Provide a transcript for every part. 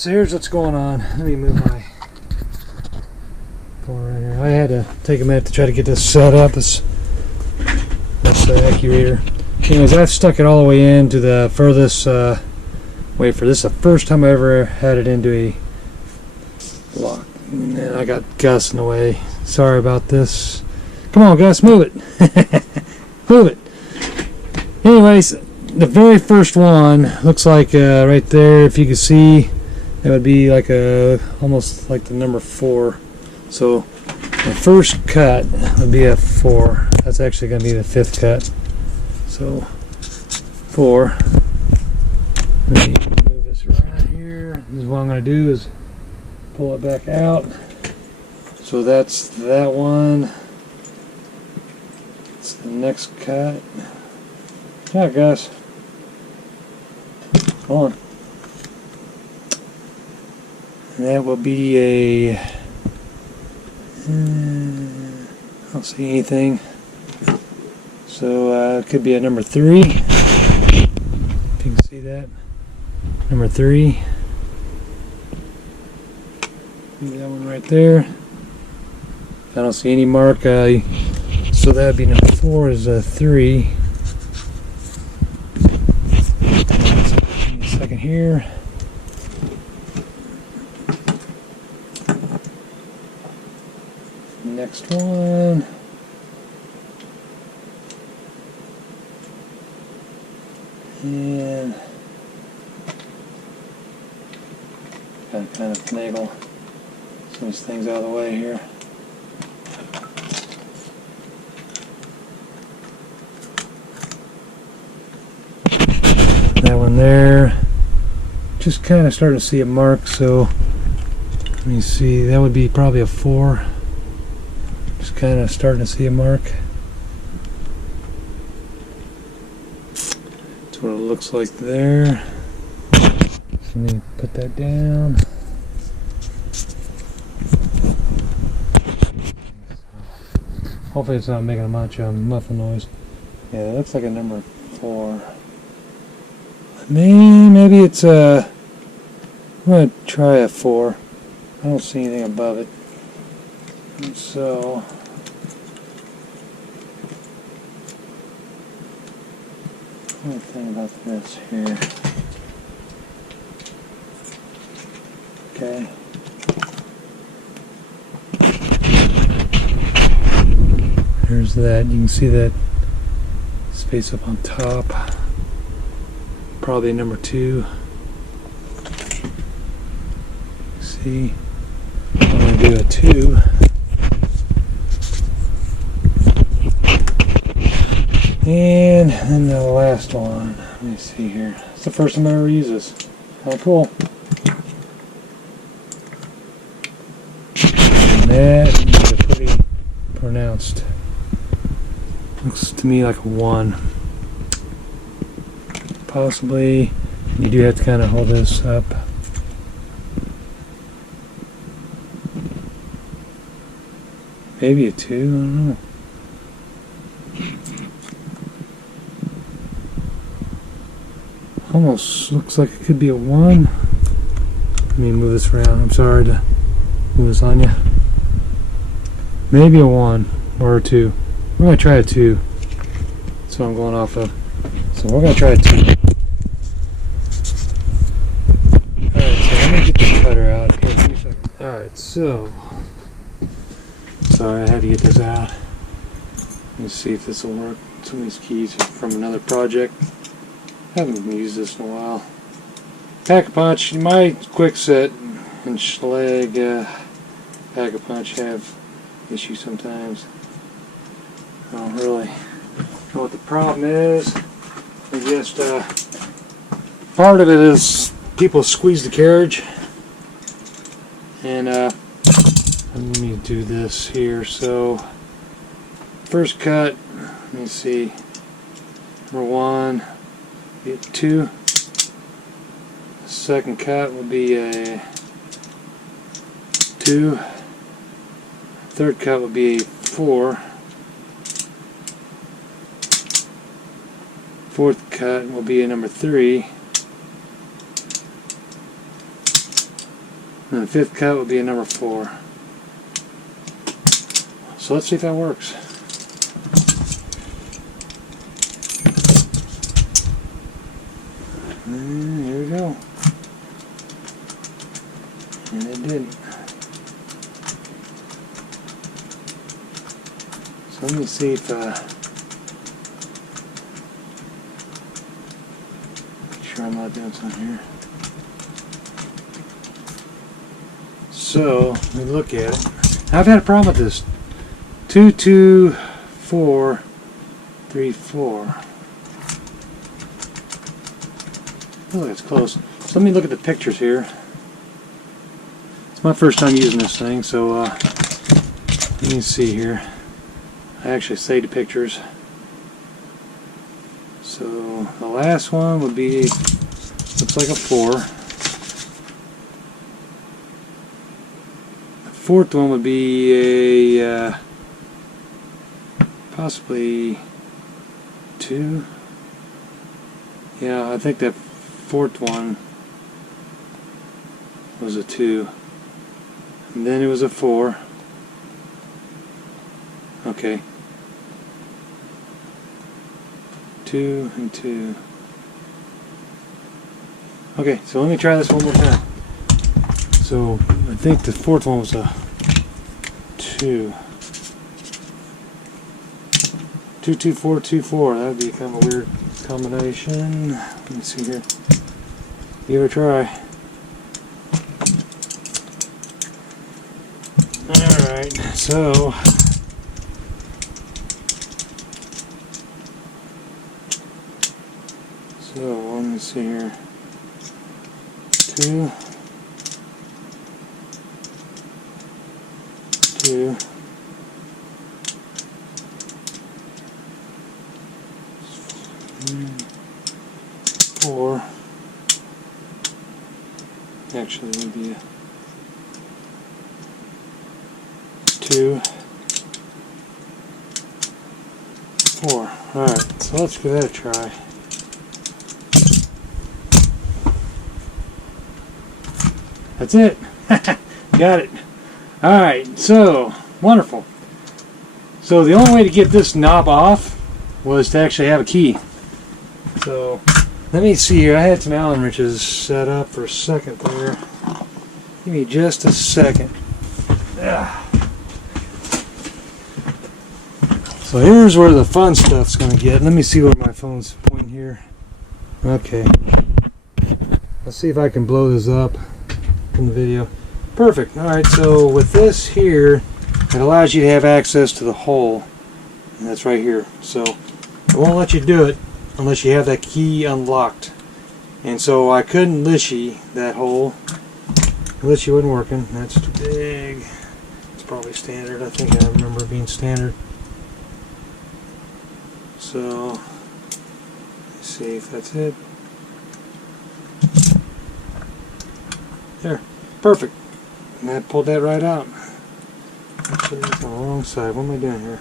Alright, so here's what's going on. Let me move my phone right here. I had to take a minute to try to get this set up. That's the Accureader. Anyways, I've stuck it all the way into the furthest wait for this. Is the first time I ever had it into a lock. And I got Gus in the way. Sorry about this. Come on, Gus, move it. Move it. Anyways, the very first one looks like right there, if you can see, that would be like almost like the number 4. So the first cut would be a 4. That's actually going to be the 5th cut. So 4. Let me move this around here. This is what I'm going to do is pull it back out. So that's that one. It's the next cut. Yeah, guys. Hold on. And that will be a... I don't see anything. So it could be a number 3. If you can see that. Number 3. That one right there. I don't see any mark. So that'd be number 4 is a 3. Second here. Next one. And gotta kind of finagle some of these things out of the way here. That one there. Just kind of starting to see a mark, so let me see, that would be probably a 4. Just kind of starting to see a mark. That's what it looks like there. So let me put that down. Hopefully it's not making a bunch of muffin noise. Yeah, it looks like a number 4. Maybe it's a... I'm going to try a 4. I don't see anything above it. And so... One thing about this here. Okay. There's that. You can see that space up on top. Probably number 2. See, I'm going to do a 2. And then the last one. Let me see here. It's the first time I ever use this. How cool. And that is pretty pronounced. Looks to me like a 1. Possibly, you do have to kind of hold this up. Maybe a 2, I don't know. Almost looks like it could be a 1. Let me move this around. I'm sorry to move this on you. Maybe a 1 or a 2. We're going to try a 2. That's what I'm going off of. So we're going to try a 2. Alright, so let me get the cutter out here. Alright, so... Sorry, I had to get this out. Let me see if this will work. Some of these keys are from another project. I haven't used this in a while. Pakapunch, my Kwikset and Schlage Pakapunch have issues sometimes. I don't really know what the problem is. I just part of it is people squeeze the carriage, and let me do this here. So first cut, let me see, number 1, be a 2. Second cut will be a 2. Third cut will be a 4. Fourth cut will be a number 3. and the fifth cut would be a number 4. So let's see if that works. And here we go. And it didn't. So let me see if make sure I'm not doing something here. So let me look at it. I've had a problem with this. 2, 2, 4, 3, 4. Oh, that's close. So let me look at the pictures here. It's my first time using this thing, so let me see here. I actually saved the pictures. So the last one would be, looks like a 4. The fourth one would be a possibly 2. Yeah, I think that fourth one was a 2. And then it was a 4. Okay. 2 and 2. Okay, so let me try this one more time. So I think the fourth one was a 2. 2, 2, 4, 2, 4. That would be kind of a weird combination. Let me see here. Give it a try. Alright, so let me see here. 2, 2, 4. Actually, it would be a 2, 4. Alright, so let's give that a try. That's it. Got it. Alright, so wonderful. So the only way to get this knob off was to actually have a key. So let me see here. I had some Allen wrenches set up for a second there. Give me just a second. So here's where the fun stuff's going to get. Let me see where my phone's pointing here. Okay. Let's see if I can blow this up in the video. Perfect. Alright, so with this here, it allows you to have access to the hole. And that's right here. So it won't let you do it unless you have that key unlocked. And so I couldn't lishy that hole. Lishy wasn't working. That's too big. It's probably standard. I think I remember it being standard. So let's see if that's it. There. Perfect. And I pulled that right out. Actually, that's on the wrong side. What am I doing here?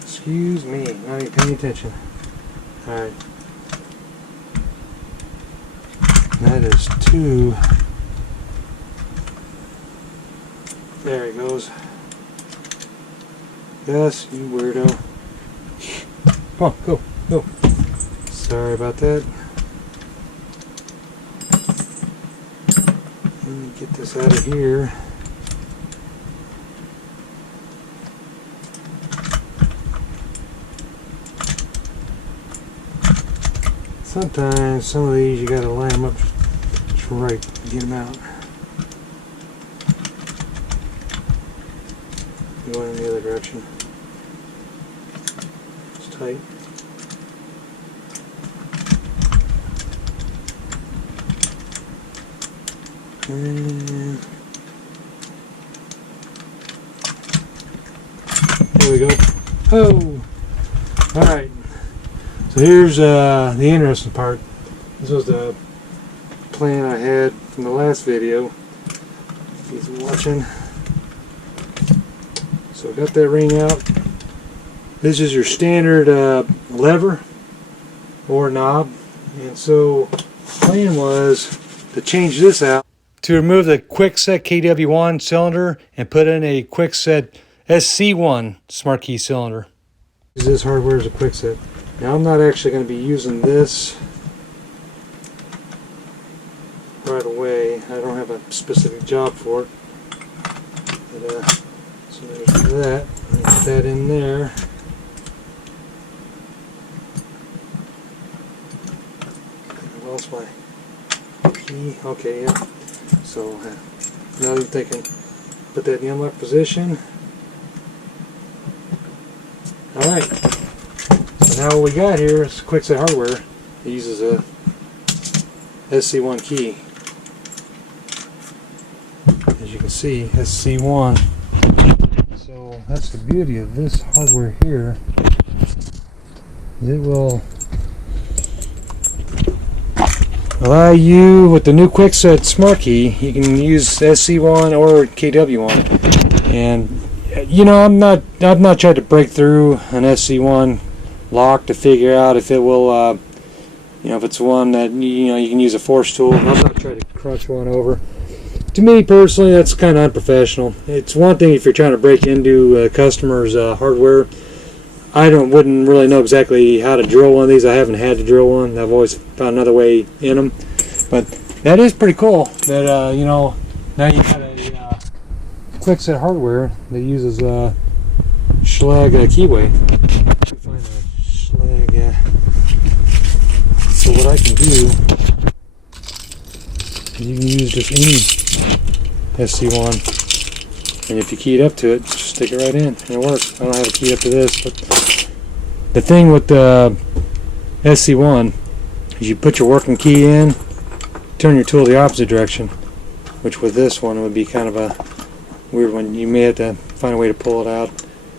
Excuse me. Not even paying attention. Alright. That is 2. There he goes. Yes, you weirdo. Come on, go, go. Sorry about that. Let me get this out of here. Sometimes some of these you gotta line them up just right to get them out. Going in the other direction. It's tight. And there we go. Oh! Alright. So here's the interesting part. This was the plan I had from the last video. If he's watching. So got that ring out. This is your standard lever or knob. And so the plan was to change this out to remove the Kwikset kw1 cylinder and put in a Kwikset sc1 Smartkey cylinder. This hardware is a Kwikset. Now I'm not actually going to be using this right away. I don't have a specific job for it. But, so there's that. Put that in there. Where's my key? Okay, yeah. So now you're thinking, put that in the unlock position. Alright. So now what we got here is Kwikset hardware. It uses a sc1 key. As you can see, sc1. So that's the beauty of this hardware here. It will allow you, with the new Kwikset Smartkey, you can use sc1 or kw1. And you know, I'm not trying to break through an sc1 lock to figure out if it will, you know, if it's one that you can use a force tool. I'm not trying to crunch one over. To me personally, that's kind of unprofessional. It's one thing if you're trying to break into a customer's hardware. I wouldn't really know exactly how to drill one of these. I haven't had to drill one. I've always found another way in them. But that is pretty cool that you know, now you got a Kwikset hardware that uses Schlage keyway. Find a Schlage. So what I can do is you can use just any sc1, and if you key it up to it, just stick it right in and it works. I don't have a key up to this, but the thing with the sc1 is you put your working key in, turn your tool the opposite direction, which with this one would be kind of a weird one. You may have to find a way to pull it out,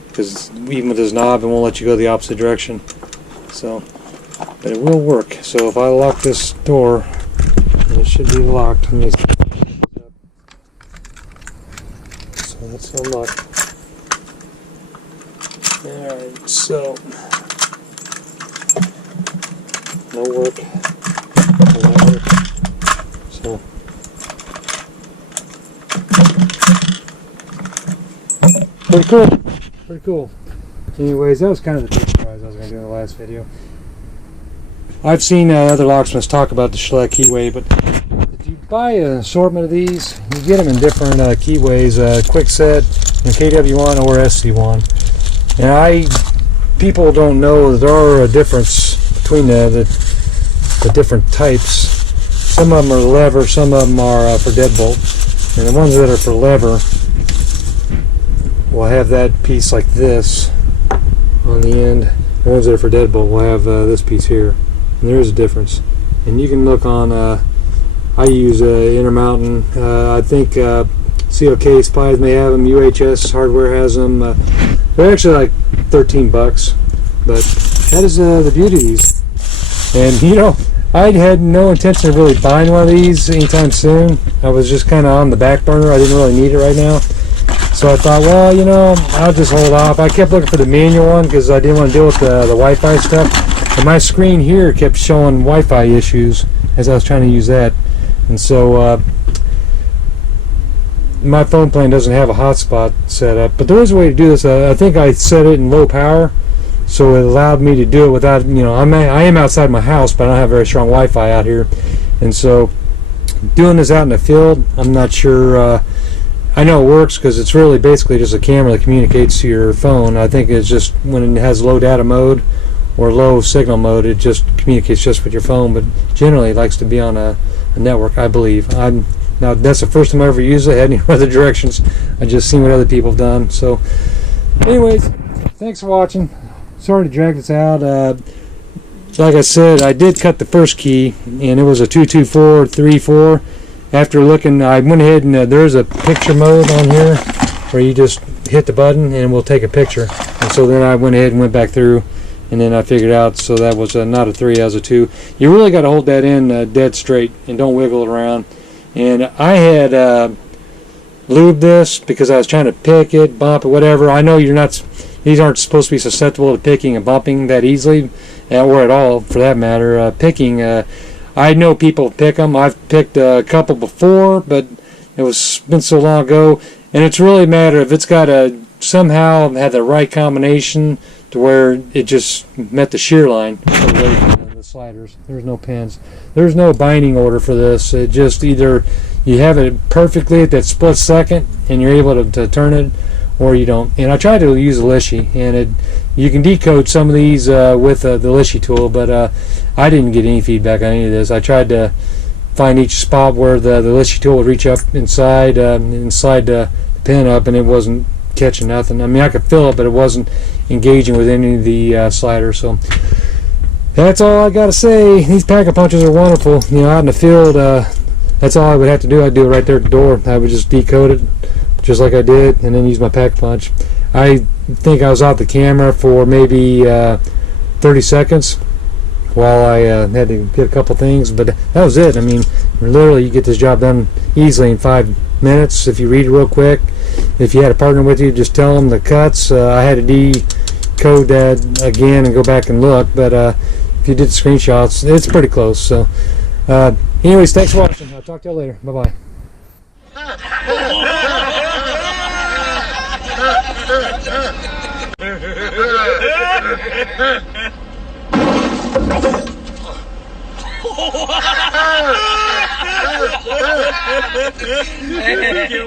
because even with this knob it won't let you go the opposite direction. So, but it will work. So if I lock this door, and it should be locked. Let me see. So that's unlocked. Alright, so no work. No work. So pretty cool. Pretty cool. Anyways, that was kind of the exercise I was going to do in the last video. I've seen other locksmiths talk about the Schlage keyway, but if you buy an assortment of these, you get them in different keyways, Kwikset and kw1 or sc1. And people don't know that there are a difference between the different types. Some of them are lever, some of them are for deadbolt. And the ones that are for lever will have that piece like this on the end. The ones that are for deadbolt will have this piece here. And there is a difference. And you can look on, I use Intermountain. I think COK Spies may have them. UHS Hardware has them. They're actually like 13 bucks. But that is the beauty of these. And you know, I had no intention of really buying one of these anytime soon. I was just kind of on the back burner. I didn't really need it right now. So I thought, well, you know, I'll just hold off. I kept looking for the manual one because I didn't want to deal with the Wi-Fi stuff. And my screen here kept showing Wi-Fi issues as I was trying to use that. And so my phone plan doesn't have a hotspot set up. But there is a way to do this. I think I set it in low power, so it allowed me to do it without, you know, I am outside my house, but I don't have very strong Wi-Fi out here. And so doing this out in the field, I'm not sure. I know it works because it's really basically just a camera that communicates to your phone. I think it's just when it has low data mode or low signal mode, it just communicates just with your phone, but generally it likes to be on a network, I believe. Now that's the first time I ever used it. I had any other directions. I just seen what other people have done. So anyways, thanks for watching. Sorry to drag this out. Like I said, I did cut the first key, and it was a 22434. After looking, I went ahead and there's a picture mode on here where you just hit the button and it will take a picture. And so then I went ahead and went back through, and then I figured out, so that was not a 3, that was a 2. You really got to hold that in dead straight and don't wiggle it around. And I had lubed this because I was trying to pick it, bump it, whatever. I know these aren't supposed to be susceptible to picking and bumping that easily, or at all for that matter. Picking, I know people pick them. I've picked a couple before, but it was been so long ago. And it's really a matter if it's got a somehow had the right combination to where it just met the shear line away from the sliders. There's no pins. There's no binding order for this. It just either you have it perfectly at that split second and you're able to turn it, or you don't. And I tried to use a Lishy, and you can decode some of these with the Lishy tool, but I didn't get any feedback on any of this. I tried to find each spot where the Lishy tool would reach up inside and slide the pin up, and it wasn't catching nothing. I mean, I could feel it, but it wasn't engaging with any of the sliders. So that's all I gotta say. These pakapunches are wonderful. You know, out in the field, that's all I would have to do. I'd do it right there at the door. I would just decode it just like I did, and then use my pakapunch. I think I was off the camera for maybe 30 seconds while I had to get a couple things, but that was it. I mean, literally, you get this job done easily in 5 minutes if you read it real quick. If you had a partner with you, just tell them the cuts. I had to decode that again and go back and look, but if you did the screenshots, it's pretty close. So anyways, thanks for watching. I'll talk to you later. Bye-bye.